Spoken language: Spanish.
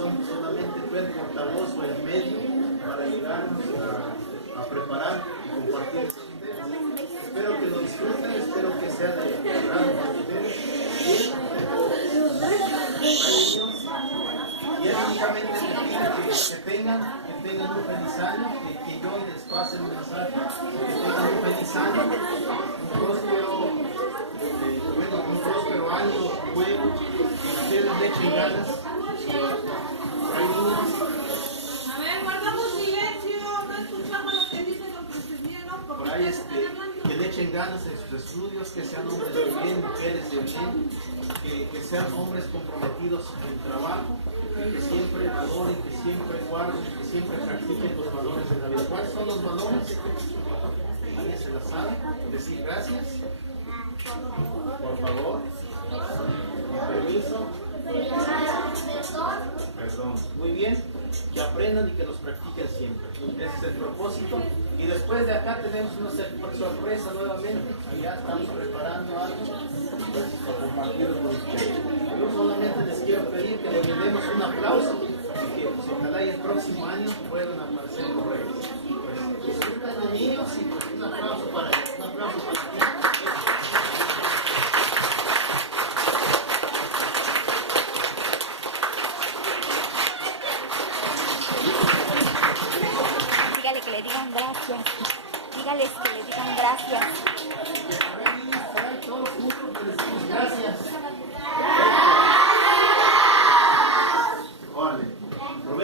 son solamente tú el portavoz o el medio para ayudarnos a preparar y compartir estos temas. Espero que lo disfruten, espero que sea de agrado para ustedes. Y es únicamente que tengan un feliz año, que yo les pase el mensaje, que tengan un feliz año, un próspero año nuevo, que ustedes le echen ganas. A ver, guardamos silencio, no escuchamos lo que dicen los precedieron. Por ahí que le echen ganas en sus estudios, que sean hombres de bien, mujeres de bien, que sean hombres comprometidos en el trabajo, que siempre valoren, que siempre guarden, que siempre practiquen los valores de la vida. ¿Cuáles son los valores? ¿Alguien se la sabe? Decir gracias, por favor, permiso, perdón. Muy bien, que aprendan y que los practiquen siempre. Ese es el propósito. Y después de acá tenemos una sorpresa nuevamente. Allá estamos preparando algo para compartirlo con ustedes. Yo solamente les quiero pedir que les demos un aplauso y que ojalá y el próximo año puedan aparecer los reyes. Pues, disfruten de niños y pues, un aplauso para ellos. Un aplauso para ellos. Dígale que le digan gracias. Dígales que le digan gracias. Todos juntos les decimos gracias.